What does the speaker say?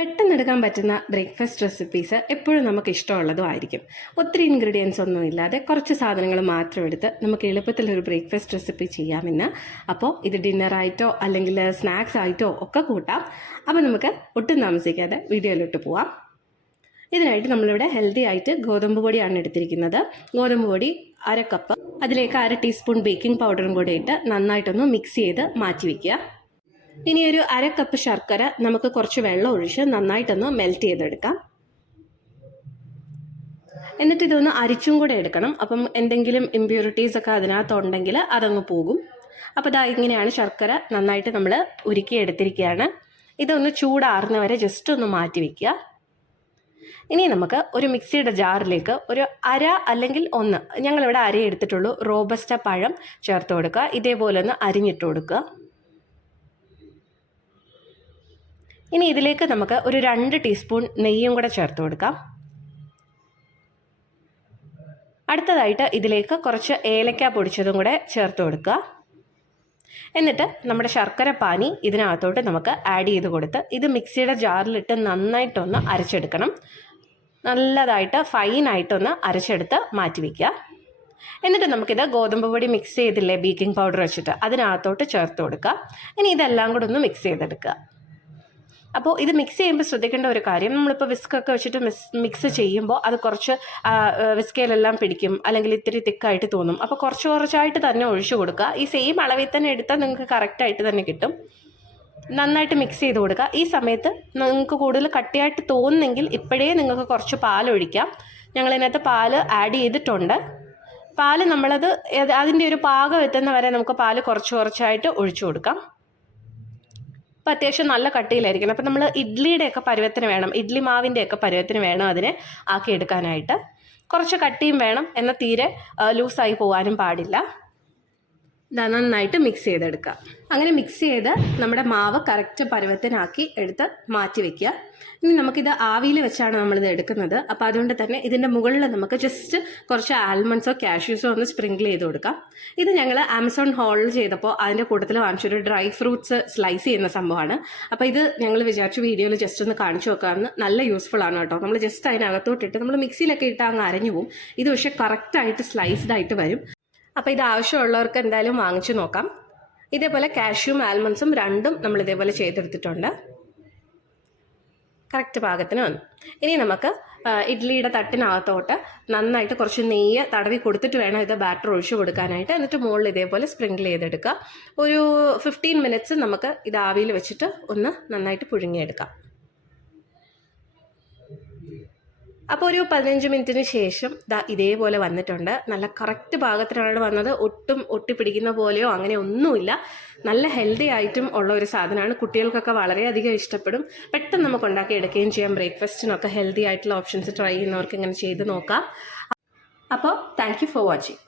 പെട്ടെന്നെടുക്കാൻ പറ്റുന്ന breakfast recipes എപ്പോഴും നമുക്ക് ഇഷ്ടമുള്ളതും ആയിരിക്കും. ഒത്തിരി ഇൻഗ്രീഡിയൻസ് ഒന്നും ഇല്ലാതെ കുറച്ച് സാധനങ്ങൾ മാത്രം എടുത്ത് നമുക്ക് എളുപ്പത്തിലൊരു ബ്രേക്ക്ഫാസ്റ്റ് റെസിപ്പി ചെയ്യാമെന്ന്. അപ്പോൾ ഇത് ഡിന്നറായിട്ടോ അല്ലെങ്കിൽ സ്നാക്സ് ആയിട്ടോ ഒക്കെ കൂട്ടാം. അപ്പോൾ നമുക്ക് ഒട്ടും താമസിക്കാതെ വീഡിയോയിലോട്ട് പോവാം. ഇതിനായിട്ട് നമ്മളിവിടെ ഹെൽത്തി ആയിട്ട് ഗോതമ്പ് പൊടിയാണ് എടുത്തിരിക്കുന്നത്. ഗോതമ്പ് പൊടി 1/2 കപ്പ്, അതിലേക്ക് 1/2 ടീസ്പൂൺ ബേക്കിംഗ് പൗഡറും കൂടെ ഇട്ട് നന്നായിട്ടൊന്ന് മിക്സ് ചെയ്ത് മാറ്റി വയ്ക്കുക. ഇനി ഒരു 1/2 കപ്പ് ശർക്കര നമുക്ക് കുറച്ച് വെള്ളം ഒഴിച്ച് നന്നായിട്ടൊന്ന് മെൽറ്റ് ചെയ്തെടുക്കാം. എന്നിട്ട് ഇതൊന്ന് അരിച്ചും കൂടെ എടുക്കണം. അപ്പം എന്തെങ്കിലും ഇമ്പ്യൂരിറ്റീസ് ഒക്കെ അതിനകത്തുണ്ടെങ്കിൽ അതങ്ങ് പോകും. അപ്പോൾ ഇതാ ഇങ്ങനെയാണ് ശർക്കര നന്നായിട്ട് നമ്മൾ ഉരുക്കി എടുത്തിരിക്കുകയാണ്. ഇതൊന്ന് ചൂടാറുന്നവരെ ജസ്റ്റ് ഒന്ന് മാറ്റി വയ്ക്കുക. ഇനി നമുക്ക് ഒരു മിക്സിയുടെ ജാറിലേക്ക് ഒരു 1/2 അല്ലെങ്കിൽ 1, ഞങ്ങളിവിടെ 1/2 എടുത്തിട്ടുള്ളൂ, റോബസ്റ്റ പഴം ചേർത്ത് കൊടുക്കുക. ഇതേപോലെ ഒന്ന് അരിഞ്ഞിട്ട് കൊടുക്കുക. ഇനി ഇതിലേക്ക് നമുക്ക് ഒരു 2 ടീസ്പൂൺ നെയ്യും കൂടെ ചേർത്ത് കൊടുക്കാം. അടുത്തതായിട്ട് ഇതിലേക്ക് കുറച്ച് ഏലക്ക പൊടിച്ചതും കൂടെ ചേർത്ത് കൊടുക്കുക. എന്നിട്ട് നമ്മുടെ ശർക്കര പാനി ഇതിനകത്തോട്ട് നമുക്ക് ആഡ് ചെയ്ത് കൊടുത്ത് ഇത് മിക്സിയുടെ ജാറിലിട്ട് നന്നായിട്ടൊന്ന് അരച്ചെടുക്കണം. നല്ലതായിട്ട് ഫൈനായിട്ടൊന്ന് അരച്ചെടുത്ത് മാറ്റി വയ്ക്കുക. എന്നിട്ട് നമുക്കിത് ഗോതമ്പ് പൊടി മിക്സ് ചെയ്തില്ലേ ബേക്കിംഗ് പൗഡർ വെച്ചിട്ട്, അതിനകത്തോട്ട് ചേർത്ത് കൊടുക്കുക. ഇനി ഇതെല്ലാം കൂടെ ഒന്ന് മിക്സ് ചെയ്തെടുക്കുക. അപ്പോൾ ഇത് മിക്സ് ചെയ്യുമ്പോൾ ശ്രദ്ധിക്കേണ്ട ഒരു കാര്യം, നമ്മളിപ്പോൾ വിസ്കൊക്കെ വെച്ചിട്ട് മിക്സ് ചെയ്യുമ്പോൾ അത് കുറച്ച് വിസ്കയിലെല്ലാം പിടിക്കും, അല്ലെങ്കിൽ ഇത്തിരി തിക്കായിട്ട് തോന്നും. അപ്പോൾ കുറച്ച് കുറച്ചായിട്ട് തന്നെ ഒഴിച്ചു കൊടുക്കുക. ഈ സെയിം അളവിൽ തന്നെ എടുത്താൽ നിങ്ങൾക്ക് കറക്റ്റായിട്ട് തന്നെ കിട്ടും. നന്നായിട്ട് മിക്സ് ചെയ്ത് കൊടുക്കുക. ഈ സമയത്ത് നിങ്ങൾക്ക് കൂടുതൽ കട്ടിയായിട്ട് തോന്നുന്നെങ്കിൽ ഇപ്പോഴേ നിങ്ങൾക്ക് കുറച്ച് പാലൊഴിക്കാം. ഞങ്ങളിതിനകത്ത് പാല് ആഡ് ചെയ്തിട്ടുണ്ട്. പാല് നമ്മളത് അതിൻ്റെ ഒരു പാകം എത്തുന്ന വരെ നമുക്ക് പാല് കുറച്ച് കുറച്ചായിട്ട് ഒഴിച്ചു കൊടുക്കാം. അപ്പോൾ അത്യാവശ്യം നല്ല കട്ടിയിലായിരിക്കണം. അപ്പോൾ നമ്മൾ ഇഡ്ലിയുടെയൊക്കെ പരുവത്തിന് വേണം, ഇഡ്ലി മാവിൻ്റെയൊക്കെ പരുവത്തിന് വേണം അതിനെ ആക്കിയെടുക്കാനായിട്ട്. കുറച്ച് കട്ടിയും വേണം, എന്നാൽ തീരെ ലൂസായി പോകാനും പാടില്ല. നന്നായിട്ട് മിക്സ് ചെയ്തെടുക്കുക. അങ്ങനെ മിക്സ് ചെയ്ത് നമ്മുടെ മാവ് കറക്റ്റ് പരുവത്തിനാക്കി എടുത്ത് മാറ്റി വയ്ക്കുക. ഇനി നമുക്കിത് ആവിയിൽ വെച്ചാണ് നമ്മളിത് എടുക്കുന്നത്. അപ്പോൾ അതുകൊണ്ട് തന്നെ ഇതിൻ്റെ മുകളിൽ നമുക്ക് ജസ്റ്റ് കുറച്ച് ആൽമണ്ട്സോ കാഷ്യൂസോ ഒന്ന് സ്പ്രിങ്കിൾ ചെയ്ത് കൊടുക്കാം. ഇത് ഞങ്ങൾ ആമസോൺ ഹോളിൽ ചെയ്തപ്പോൾ അതിൻ്റെ കൂട്ടത്തിൽ വാങ്ങിച്ചൊരു ഡ്രൈ ഫ്രൂട്ട്സ് സ്ലൈസ് ചെയ്യുന്ന സംഭവമാണ്. അപ്പോൾ ഇത് ഞങ്ങൾ വിചാരിച്ചു വീഡിയോയിൽ ജസ്റ്റ് ഒന്ന് കാണിച്ചു നോക്കാമെന്ന്. നല്ല യൂസ്ഫുൾ ആണ് കേട്ടോ. നമ്മൾ ജസ്റ്റ് അതിനകത്തോട്ടിട്ട് നമ്മൾ മിക്സിയിലൊക്കെ ഇട്ട് അങ്ങ് അരഞ്ഞു പോകും. ഇത് പക്ഷേ കറക്റ്റായിട്ട് സ്ലൈസ്ഡ് ആയിട്ട് വരും. അപ്പോൾ ഇത് ആവശ്യമുള്ളവർക്ക് എന്തായാലും വാങ്ങിച്ചു നോക്കാം. ഇതേപോലെ കാഷ്യൂം ആൽമണ്ട്സും രണ്ടും നമ്മൾ ഇതേപോലെ ചെയ്തെടുത്തിട്ടുണ്ട്. കറക്റ്റ് പാകത്തിന് വന്നു. ഇനി നമുക്ക് ഇഡ്ലിയുടെ തട്ടിനകത്തോട്ട് നന്നായിട്ട് കുറച്ച് നെയ്യ് തടവി കൊടുത്തിട്ട് വേണം ഇത് ബാറ്റർ ഒഴിച്ചു കൊടുക്കാനായിട്ട്. എന്നിട്ട് മുകളിൽ ഇതേപോലെ സ്പ്രിങ്കിൾ ചെയ്തെടുക്കുക. ഒരു 15 മിനിറ്റ്സ് നമുക്ക് ഇത് ആവിയിൽ വെച്ചിട്ട് ഒന്ന് നന്നായിട്ട് പുഴുങ്ങിയെടുക്കാം. അപ്പോൾ ഒരു 15 മിനിറ്റിന് ശേഷം ഇതേപോലെ വന്നിട്ടുണ്ട്. നല്ല കറക്റ്റ് പാകത്തിനാണ് വന്നത്. ഒട്ടും ഒട്ടിപ്പിടിക്കുന്ന പോലെയോ അങ്ങനെ ഒന്നുമില്ല. നല്ല ഹെൽത്തി ആയിട്ടും ഉള്ള ഒരു സാധനമാണ്. കുട്ടികൾക്കൊക്കെ വളരെയധികം ഇഷ്ടപ്പെടും. പെട്ടെന്ന് നമുക്ക് ഉണ്ടാക്കി എടുക്കുകയും ചെയ്യാം. ബ്രേക്ക്ഫാസ്റ്റിനൊക്കെ ഹെൽത്തി ആയിട്ടുള്ള ഓപ്ഷൻസ് ട്രൈ ചെയ്യുന്നവർക്ക് ഇങ്ങനെ ചെയ്ത് നോക്കാം. അപ്പോൾ താങ്ക് യു ഫോർ വാച്ചിങ്.